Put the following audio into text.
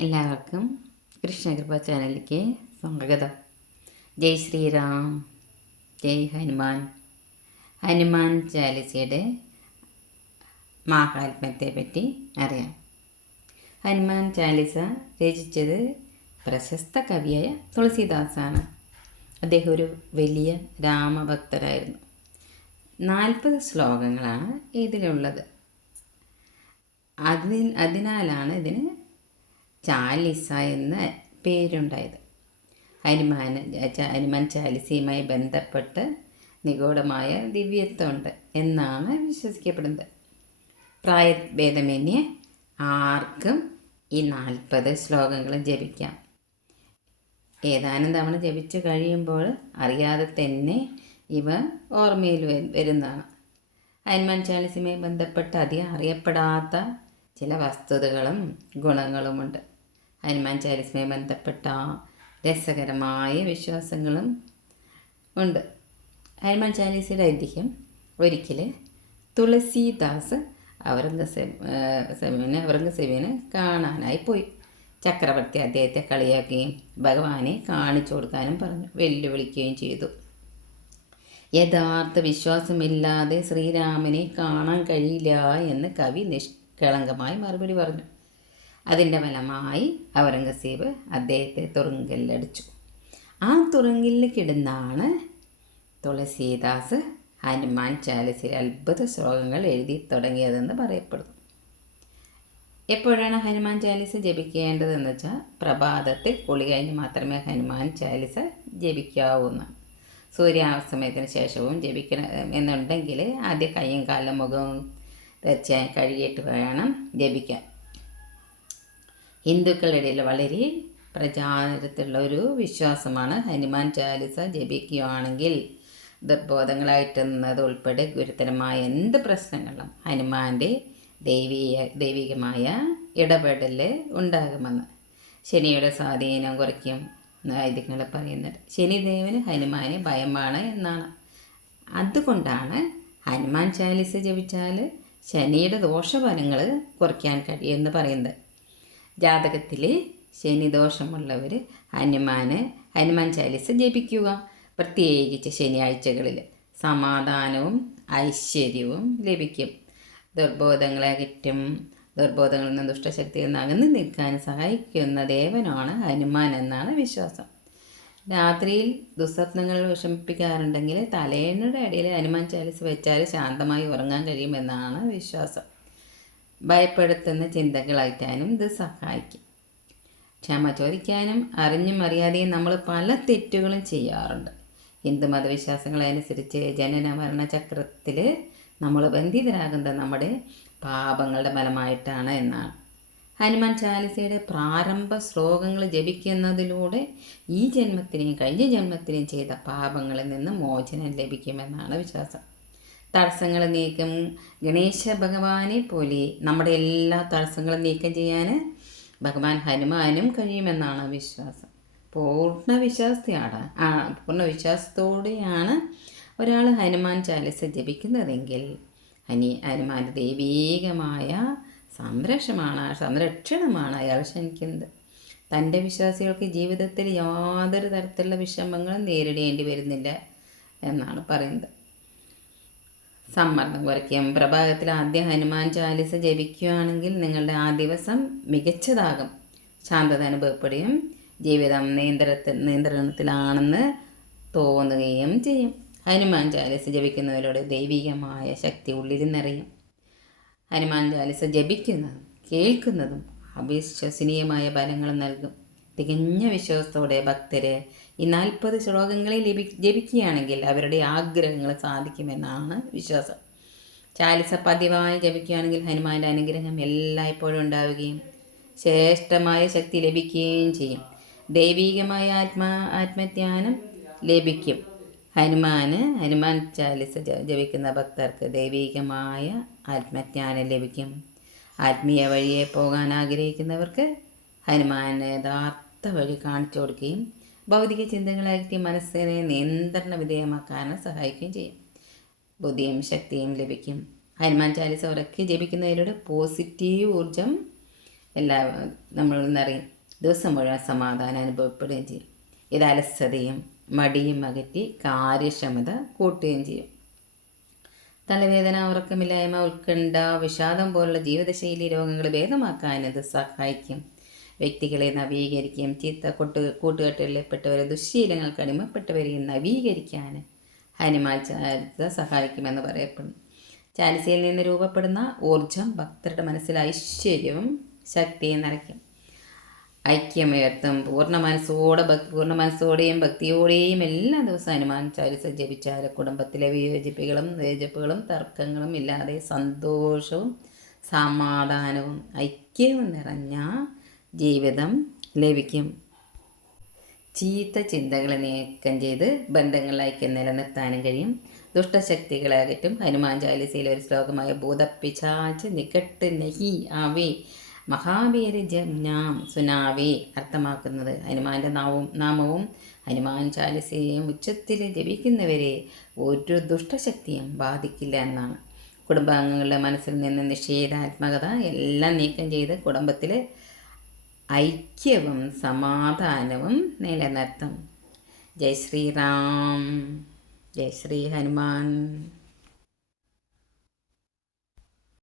എല്ലാവർക്കും കൃഷ്ണകൃപ ചാനലിലേക്ക് സ്വാഗതം. ജയ് ശ്രീറാം ജയ് ഹനുമാൻ. ഹനുമാൻ ചാലിസയുടെ മഹാത്മ്യത്തെ പറ്റി അറിയാം. ഹനുമാൻ ചാലിസ രചിച്ചത് പ്രശസ്ത കവിയായ തുളസിദാസാണ്. അദ്ദേഹം ഒരു വലിയ രാമഭക്തരായിരുന്നു. നാൽപ്പത് ശ്ലോകങ്ങളാണ് ഇതിലുള്ളത്. അതിൽ അതിനാലാണ് ഇതിന് ചാലിസ എന്ന് പേരുണ്ടായത്. ഹനുമാൻ ഹനുമാൻ ചാലിസയുമായി ബന്ധപ്പെട്ട് നിഗൂഢമായ ദിവ്യത്വമുണ്ട് എന്നാണ് വിശ്വസിക്കപ്പെടുന്നത്. പ്രായഭേദമന്യേ ആർക്കും ഈ നാൽപ്പത് ശ്ലോകങ്ങൾ ജപിക്കാം. ഏതാനും തവണ ജപിച്ചു കഴിയുമ്പോൾ അറിയാതെ തന്നെ ഇവ ഓർമ്മയിൽ വരുന്നതാണ്. ഹനുമാൻ ചാലിസയുമായി ബന്ധപ്പെട്ട് അധികം അറിയപ്പെടാത്ത ചില വസ്തുതകളും ഗുണങ്ങളുമുണ്ട്. ഹനുമാൻ ചാലിസയുമായി ബന്ധപ്പെട്ട രസകരമായ വിശ്വാസങ്ങളും ഉണ്ട്. ഹനുമാൻ ചാലീസയുടെ ഐതിഹ്യം ഒരിക്കൽ തുളസീദാസ് ഔറംഗസേബിനെ ഔറംഗസേബിനെ കാണാനായി പോയി. ചക്രവർത്തി അദ്ദേഹത്തെ കളിയാക്കുകയും ഭഗവാനെ കാണിച്ചു കൊടുക്കാനും പറഞ്ഞു വെല്ലുവിളിക്കുകയും ചെയ്തു. യഥാർത്ഥ വിശ്വാസമില്ലാതെ ശ്രീരാമനെ കാണാൻ കഴിയില്ല എന്ന് കവി നിഷ്കളങ്കമായി മറുപടി പറഞ്ഞു. അതിന്റെ ഫലമായി ഔറംഗസീബ് അദ്ദേഹത്തെ തുറുങ്കലിലടിച്ചു. ആ തുറുങ്കിൽ കിടന്നാണ് തുളസീദാസ് ഹനുമാൻ ചാലിസിലെ അത്ഭുത ശ്ലോകങ്ങൾ എഴുതി തുടങ്ങിയതെന്ന് പറയപ്പെടുന്നു. എപ്പോഴാണ് ഹനുമാൻ ചാലിസ ജപിക്കേണ്ടതെന്ന് വെച്ചാൽ പ്രഭാതത്തിൽ കുളി കഴിഞ്ഞ് മാത്രമേ ഹനുമാൻ ചാലിസ ജപിക്കാവൂ എന്നാണ് സൂര്യാസ്തമയത്തിന് ശേഷവും ജപിക്കണം എന്നുണ്ടെങ്കിൽ ആദ്യം കൈയും കാലും മുഖവും തീർച്ചയായും കഴുകിയിട്ട് വേണം ജപിക്കാൻ. ഹിന്ദുക്കളുടെ ഇടയിൽ വളരെ പ്രചാരത്തിലുള്ള ഒരു വിശ്വാസമാണ്. ഹനുമാൻ ചാലിസ ജപിക്കുകയാണെങ്കിൽ ദുർബോധങ്ങളായിട്ടുന്നത് ഉൾപ്പെടെ ഗുരുതരമായ എന്ത് പ്രശ്നങ്ങളും ഹനുമാന്റെ ദൈവീയ ദൈവികമായ ഇടപെടൽ ഉണ്ടാകുമെന്ന് ശനിയുടെ സ്വാധീനം കുറയ്ക്കും ഐതിഹ്യങ്ങൾ പറയുന്നത്. ശനിദേവന് ഹനുമാന് ഭയമാണ് എന്നാണ്. അതുകൊണ്ടാണ് ഹനുമാൻ ചാലിസ ജപിച്ചാൽ ശനിയുടെ ദോഷഫലങ്ങൾ കുറയ്ക്കാൻ കഴിയുമെന്ന് പറയുന്നത്. ജാതകത്തിൽ ശനിദോഷമുള്ളവർ ഹനുമാന് ഹനുമാൻ ചാലിസ ജപിക്കുക. പ്രത്യേകിച്ച് ശനിയാഴ്ചകളിൽ സമാധാനവും ഐശ്വര്യവും ലഭിക്കും. ദുർബോധങ്ങളെ അകറ്റും ദുർബോധങ്ങളിൽ നിന്ന് ദുഷ്ടശക്തിയിൽ നിന്ന് അകന്ന് നിൽക്കാൻ സഹായിക്കുന്ന ദേവനാണ് ഹനുമാൻ എന്നാണ് വിശ്വാസം. രാത്രിയിൽ ദുസ്വപ്നങ്ങൾ വിഷമിപ്പിക്കാറുണ്ടെങ്കിൽ തലേണയുടെ അടിയിൽ ഹനുമാൻ ചാലിസ് വെച്ചാൽ ശാന്തമായി ഉറങ്ങാൻ കഴിയുമെന്നാണ് വിശ്വാസം. ഭയപ്പെടുത്തുന്ന ചിന്തകളായിട്ടാനും ഇത് സഹായിക്കും. ക്ഷമ ചോദിക്കാനും അറിഞ്ഞും അറിയാതെയും നമ്മൾ പല തെറ്റുകളും ചെയ്യാറുണ്ട്. ഹിന്ദു മതവിശ്വാസങ്ങളനുസരിച്ച് ജനന മരണ ചക്രത്തിൽ നമ്മൾ ബന്ധിതരാകുന്നത് നമ്മുടെ പാപങ്ങളുടെ ഫലമായിട്ടാണ് എന്നാണ്. ഹനുമാൻ ചാലിസയുടെ പ്രാരംഭ ശ്ലോകങ്ങൾ ജപിക്കുന്നതിലൂടെ ഈ ജന്മത്തിനെയും കഴിഞ്ഞ ജന്മത്തിനെയും ചെയ്ത പാപങ്ങളിൽ നിന്ന് മോചനം ലഭിക്കുമെന്നാണ് വിശ്വാസം. തടസ്സങ്ങൾ നീക്കം. ഗണേശ ഭഗവാനെ പോലെ നമ്മുടെ എല്ലാ തടസ്സങ്ങളും നീക്കം ചെയ്യാൻ ഭഗവാൻ ഹനുമാനും കഴിയുമെന്നാണ് വിശ്വാസം. പൂർണ വിശ്വാസത്തെയാണ് ആ പൂർണ വിശ്വാസത്തോടെയാണ് ഒരാൾ ഹനുമാൻ ചാലിസ ജപിക്കുന്നതെങ്കിൽ ഹനി ഹനുമാന്റെ ദൈവീകമായ സംരക്ഷണമാണ് സംരക്ഷണമാണ് അയാൾ ക്ഷണിക്കുന്നത്. തന്റെ വിശ്വാസികൾക്ക് ജീവിതത്തിൽ യാതൊരു തരത്തിലുള്ള വിഷമങ്ങളും നേരിടേണ്ടി വരുന്നില്ല എന്നാണ് പറയുന്നത്. സമ്മർദ്ദം കുറയ്ക്കും. പ്രഭാതത്തിൽ ആദ്യം ഹനുമാൻ ചാലിസ ജപിക്കുകയാണെങ്കിൽ നിങ്ങളുടെ ആ ദിവസം മികച്ചതാകും. ശാന്തത അനുഭവപ്പെടുകയും ജീവിതം നിയന്ത്രണത്തിൽ നിയന്ത്രണത്തിലാണെന്ന് തോന്നുകയും ചെയ്യും. ഹനുമാൻ ചാലിസ ജപിക്കുന്നതിലൂടെ ദൈവികമായ ശക്തി ഉള്ളിൽ നിറയും ഹനുമാൻ ചാലിസ ജപിക്കുന്നതും കേൾക്കുന്നതും അവിശ്വസനീയമായ ഫലങ്ങൾ നൽകും. തികഞ്ഞ വിശ്വാസത്തോടെ ഭക്തര് ഈ നാൽപ്പത് ശ്ലോകങ്ങളെ ലഭി ജപിക്കുകയാണെങ്കിൽ അവരുടെ ആഗ്രഹങ്ങൾ സാധിക്കുമെന്നാണ് വിശ്വാസം. ചാലിസ പതിവായി ജപിക്കുകയാണെങ്കിൽ ഹനുമാന്റെ അനുഗ്രഹം എല്ലായ്പ്പോഴും ഉണ്ടാവുകയും ശ്രേഷ്ഠമായ ശക്തി ലഭിക്കുകയും ചെയ്യും. ദൈവീകമായ ആത്മാ ആത്മജ്ഞാനം ലഭിക്കും. ഹനുമാന് ഹനുമാൻ ചാലിസ ജപിക്കുന്ന ഭക്തർക്ക് ദൈവീകമായ ആത്മജ്ഞാനം ലഭിക്കും. ആത്മീയ വഴിയെ പോകാൻ ആഗ്രഹിക്കുന്നവർക്ക് ഹനുമാൻ യഥാർത്ഥ വഴി കാണിച്ചു കൊടുക്കുകയും ഭൗതിക ചിന്തകളാക്കി മനസ്സിനെ നിയന്ത്രണ വിധേയമാക്കാനും സഹായിക്കുകയും ചെയ്യും. ബുദ്ധിയും ശക്തിയും ലഭിക്കും. ഹനുമാൻ ചാലിസ ഉറക്കി ജപിക്കുന്നതിലൂടെ പോസിറ്റീവ് ഊർജം എല്ലാ നമ്മൾ എന്നറിയും ദിവസം മുഴുവൻ സമാധാനം അനുഭവപ്പെടുകയും ചെയ്യും. ഇത് അലസതയും മടിയും അകറ്റി കാര്യക്ഷമത കൂട്ടുകയും ചെയ്യും. തലവേദന ഉറക്കമില്ലായ്മ ഉത്കണ്ഠ വിഷാദം പോലുള്ള ജീവിതശൈലി രോഗങ്ങൾ ഭേദമാക്കാൻ ഇത് സഹായിക്കും. വ്യക്തികളെ നവീകരിക്കുകയും ചീത്ത കൊട്ട് കൂട്ടുകെട്ടുകളിൽപ്പെട്ടവരെ ദുശ്ശീലങ്ങൾക്ക് അടിമപ്പെട്ടവരെയും നവീകരിക്കാൻ ഹനുമാൻ ചാരിത സഹായിക്കുമെന്ന് പറയപ്പെടുന്നു. ചാലിസയിൽ നിന്ന് രൂപപ്പെടുന്ന ഊർജം ഭക്തരുടെ മനസ്സിൽ ഐശ്വര്യവും ശക്തിയും നിറയ്ക്കും. ഐക്യമുയർത്തും പൂർണ മനസ്സോടെ ഭക്തി പൂർണ മനസ്സോടെയും ഭക്തിയോടെയും എല്ലാ ദിവസവും ഹനുമാൻ ചാലിസ ജപിച്ചാൽ കുടുംബത്തിലെ വിയോജിപ്പുകളും വേജപ്പുകളും തർക്കങ്ങളും ഇല്ലാതെ സന്തോഷവും സമാധാനവും ഐക്യവും നിറഞ്ഞ ജീവിതം ലഭിക്കും. ചീത്ത ചിന്തകളെ നീക്കം ചെയ്ത് ബന്ധങ്ങൾ ഐക്യം നിലനിർത്താനും കഴിയും. ദുഷ്ടശക്തികളെ അകറ്റും ഹനുമാൻ ചാലിസയിലെ ഒരു ശ്ലോകമായ ഭൂതപ്പിശാച്ച് നികട്ട് നഹി ആവേ മഹാവീര ജംനാം സുനാവേ അർത്ഥമാക്കുന്നത് ഹനുമാന്റെ നാവും നാമവും ഹനുമാൻ ചാലിസയും ഉച്ചത്തിൽ ജപിക്കുന്നവരെ ഒരു ദുഷ്ടശക്തിയും ബാധിക്കില്ല എന്നാണ്. കുടുംബാംഗങ്ങളുടെ മനസ്സിൽ നിന്ന് നിഷേധാത്മകത എല്ലാം നീക്കം ചെയ്ത് കുടുംബത്തിൽ ഐക്യവും സമാധാനവും നിലനിർത്തും. ജയ് ശ്രീറാം. ജയ് ശ്രീ ഹനുമാൻ.